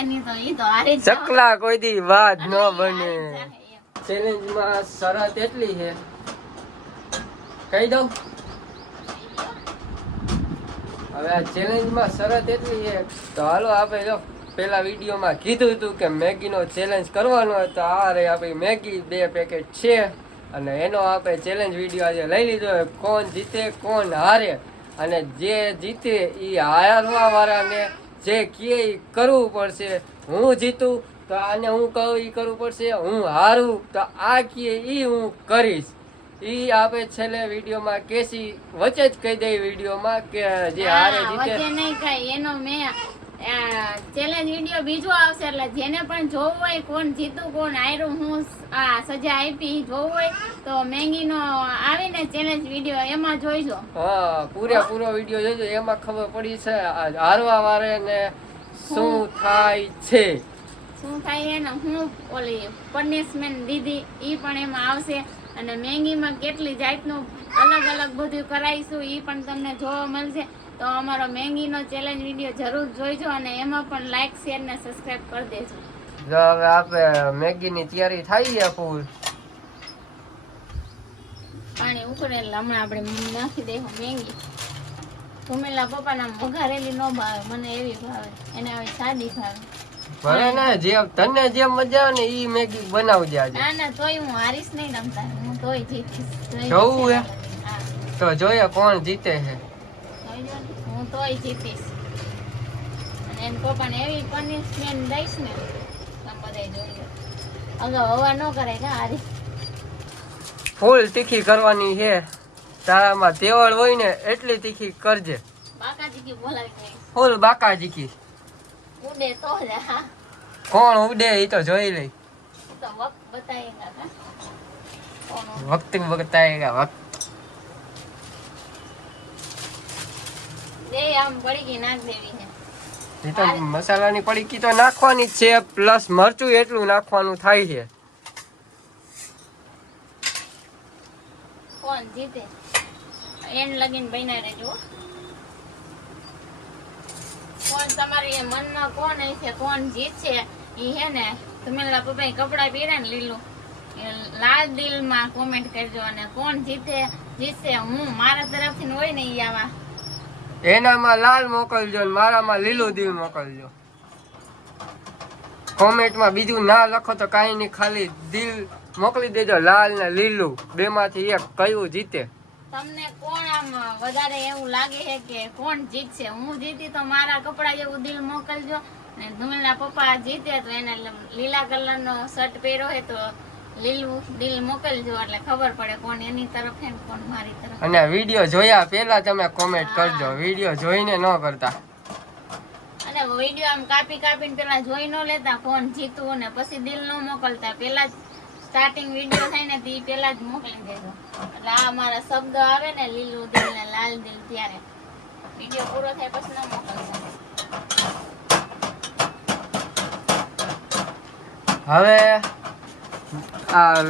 એની તો ઈ તો હારે જ ચકલા કોઈ દી વાત ન જાય. બને. ચેલેન્જ માં શરત એટલી છે, કહી દઉં હવે આ ચેલેન્જ માં શરત એટલી છે તો હાલો આપણે જો પેલા વિડીયો માં કીધું હતું કે મેગી નો ચેલેન્જ કરવાનો હતો. આ રે આપણી મેગી 2 પેકેટ છે અને એનો આપણે ચેલેન્જ વિડીયો આજે લઈ લીધો. કોણ જીતે કોણ હારે, અને જે જીતે એ હારવા વાળાને જે કહે એ કરવું પડશે. હું જીતું તો આને હું કહું એ કરવું પડશે, હું હારું તો આ કહે એ હું કરીશ. ઈ આપણે છેલ્લે વિડીયોમાં કેસી વચ્ચે જ કહી દઈ વિડીયોમાં કે જે હારે જીતે. વચ્ચે નહીં કઈ, એનો મેં ચેલેન્જ વિડીયો બીજો આવશે એટલે જેને પણ જોવું હોય કોણ જીતું કોણ હાર્યું, હું આ સજા આપી જોવું હોય તો મેગી નો આવે ને ચેલેન્જ વિડીયો એમાં જોઈજો. હા, પૂરેપૂરો વિડીયો જોજો, એમાં ખબર પડી છે હારવા વાળે ને શું થાય છે. શું થાય એને હું ઓલી પનિશમેન્ટ દીધી ઈ પણ એમાં આવશે, અને મેગીમાં કેટલી જાતનું અલગ અલગ બધું કરાવીશું ઈ પણ તમને જોવા મળશે. તો અમારો મેગીનો ચેલેન્જ વિડીયો જરૂર જોઈજો, અને એમાં પણ લાઈક શેર ને સબસ્ક્રાઇબ કરી દેજો. જો હવે આપણે મેગી ની તૈયારી થઈ છે ફૂલ. પાણી ઉકળે એટલે હમણાં આપણે નાખી દઈશું મેગી. ભૂમેલા પપ્પાના વઘારેલી ન ભાવે, મને એવી ભાવે, એને આવી સાદી ભાવે. ભલે ને જેમ તને જેમ મજા આવે ને ઈ મેગી બનાવજે આજે. ના ના, તોય હું હારીશ નહીં રમતા, હું તોય જીતીશ. જોવું હે હા, તો જોઈએ કોણ જીતે છે. જોઈજો ને, હું તોય જીતીશ. અને એના પપ્પાને એવી પનિશમેન્ટ દઈશ ને તમે બધાય જોઈજો. અગાઉ હવા ન કરાય કા હારી. ફૂલ તીખી કરવાની છે. તારામાં તેવડ હોય ને એટલી તીખી કરજે. બાકાજી બોલાવી દઈશ. ફૂલ બાકા જીકી. ઉડે તો જ હા, કોણ ઉડે એ તો જોઈ લઈ. તો વક્ત બતાવેગા કા કોણ ઉડે. વક્ત બતાએગા વક્ત. દે આમ પડી ગઈ નાખ દેવી છે. એ તો મસાલાની પડીકી તો નાખવાની જ છે, પ્લસ મરચું એટલું નાખવાનું થાય છે. કોણ જીતે એન લગીન બન્યા રહેજો. કોણ તમારી મનમાં કોણ હશે કોણ જીતશે ઈ હે ને તમારા પપ્પાએ કપડા પહેર્યા ને લીલું લાલ દિલમાં કોમેન્ટ કરજો, અને કોણ જીતશે હું મારા તરફથી હોય ને ઈ આવા એનામાં લાલ મોકલજો ને મારામાં લીલું દિલ મોકલજો. કોમેન્ટમાં બીજું ના લખો તો કાંઈ નહીં, ખાલી દિલ મોકલી દેજો, લાલ ને લીલું બે માંથી એક કયું જીતે. તમને કોણ આમ વધારે એવું લાગે છે કે કોણ જીતશે? હું જીતી તો મારા કપડા જેવું દિલ મોકલજો, અને ધુમેલના પપ્પા જીતે તો એને લીલા કલરનો શર્ટ પહેર્યો હોય તો લીલું દિલ મોકલજો, એટલે ખબર પડે કોણ એની તરફ છે ને કોણ મારી તરફ. અને વિડીયો જોયા પેલા તમે કોમેન્ટ કરજો, વિડીયો જોઈને ન કરતા. અને વિડીયો આમ કાપીને પેલા જોઈ ન લેતા કોણ જીતું, અને પછી દિલ ન મોકલતા, પેલા જ સ્ટાર્ટિંગ વિડીયો થાય ને તે પેલા જ મોકલી દેજો. એટલે આ મારા શબ્દ આવે ને લીલું દિલ ને લાલ દિલ ત્યારે વિડીયો પૂરો થાય પછી ન મોકલતા. હવે આ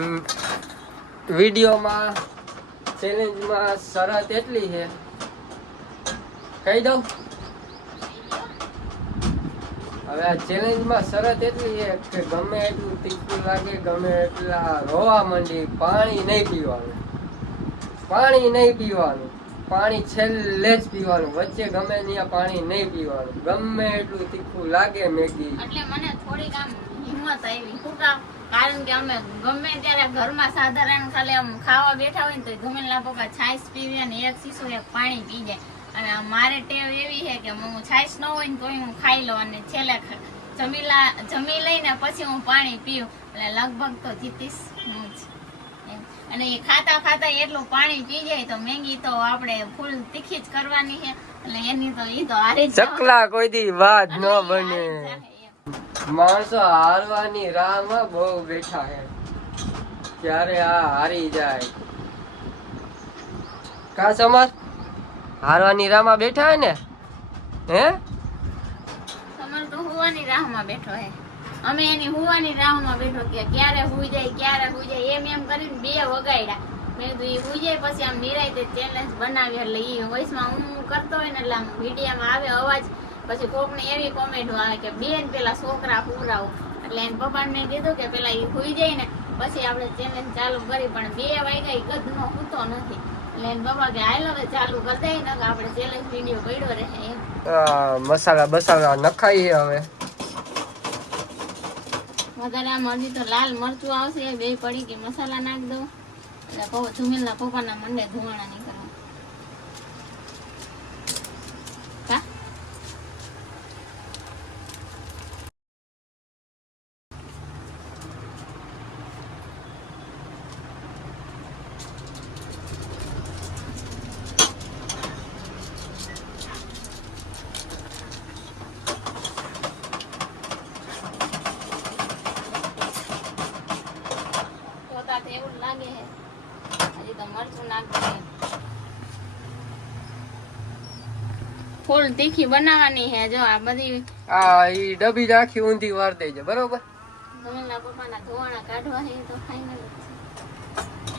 વિડીયોમાં ચેલેન્જમાં શરત એટલી છે, કહી દઉં હવે આ ચેલેન્જમાં શરત એટલી છે કે ગમે એટલું તીખું લાગે, ગમે એટલા રોવા માંડી, પાણી નહીં પીવાનું, પાણી છેલ્લે જ પીવાનું, વચ્ચે ગમે ત્યાં પાણી નહીં પીવાનું, ગમે એટલું તીખું લાગે મેગી. એટલે મને થોડીક આમ હિંમત આવી, કારણ કે અમે ગમે ત્યારે ઘરમાં સાધારણ ખાલી આમ ખાવા બેઠા હોય ને તો ધુમેલના પપ્પા છાશ પીવે ને એક શીશો એક પાણી પી જાય, અને મારે ટેવ એવી છે કે હું છાશ ન હોય ને તોય હું ખાઈ લઉં, અને છેલ્લે જમી લઈને પછી હું પાણી પીવું, એટલે લગભગ તો જીતીશ હું જ. અને એ ખાતા એટલું પાણી પી જાય તો મેગી તો આપણે ફૂલ તીખી જ કરવાની છે, એટલે એની તો ઈ તો હારે જ ચકલા કોઈ દી વાત ન બને. જાય. માણસો હારવાની રાહમાં બહુ બેઠા છે, ક્યારે આ હારી જાય. કા સમાર હારવાની રાહમાં બેઠા હે ને? હે તમારે તો હુવાની રાહમાં બેઠો હે, અમે એની હુવાની રાહમાં બેઠો કે ક્યારે હુઈ જાય એમ કરીને 2 વગાડ્યા. મેં કીધું ઈ હુઈ જાય પછી આમ નિરાયતે ચેલેન્જ બનાવી, એટલે ઈ વોઇસમાં હું કરતો હોય ને એટલે આમ વિડીયોમાં આવે અવાજ પછી કોકની એવી કોમેન્ટ આવે કે બેન પેલા છોકરા હુરાવો, એટલે એને પપ્પાને મેં કીધું કે પેલા એ હુઈ જાય ને પછી આપણે ચેલેન્જ ચાલુ કરી, પણ 2 વાગ્યા ગધનો સૂતો નથી, એટલે એને પપ્પા કે હાલ હવે ચાલુ કરી દઈ ને આપણે ચેલેન્જ વિડીયો પડ્યો રહે એમ. મસાલા બસાલા નખાઈએ હવે. વધારે આમ હજી તો લાલ મરચું આવશે, 2 પડી કે મસાલા નાખ દઉં એટલે ધુમેલના પપ્પાના મંડે ધુવાણા નીકળવા. કા એવું લાગે છે, હજી તો મરચું નાખી દે. ફૂલ તીખી બનાવવાની છે. જો આ બધી ઈ ડબ્બી રાખી ઊંધી વાર દેજે, બરોબર? ધુમેલના પપ્પાના ધોવાણા કાઢવા છે તો ફાઇનલ જ છે.